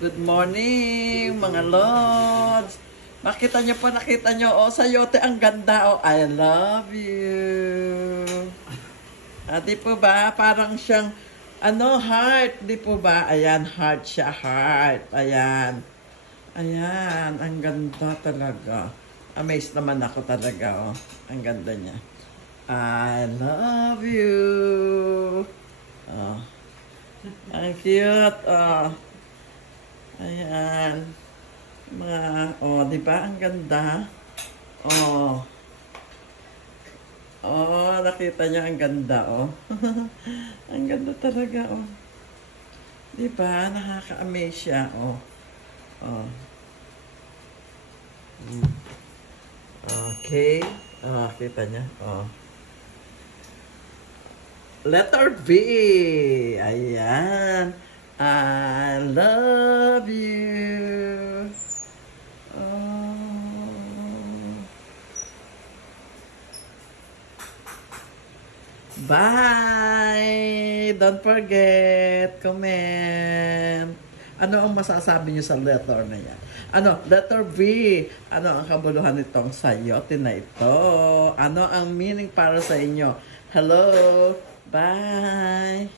Good morning, mga lods. Nakita nyo, oh, sayote ang ganda, oh. I love you. Di po ba? Parang siyang, heart. Di po ba? Ayan, heart siya, heart. Ayan. Ayan, ang ganda talaga. Amazed naman ako talaga, oh. Ang ganda niya. I love you. Oh. Ang cute, oh. Ayan. Di ba? Ang ganda. Nakita niyo ang ganda, oh. Ang ganda talaga, oh. Di ba? Nakaka-amaze siya, oh. Okay. Kita niya, Letter B. Ayan. I love you. Bye! Don't forget, comment. Ano ang masasabi niyo sa letter na yan? Letter B. Ano ang kabuluhan nitong sayote na ito? Ano ang meaning para sa inyo? Hello? Bye!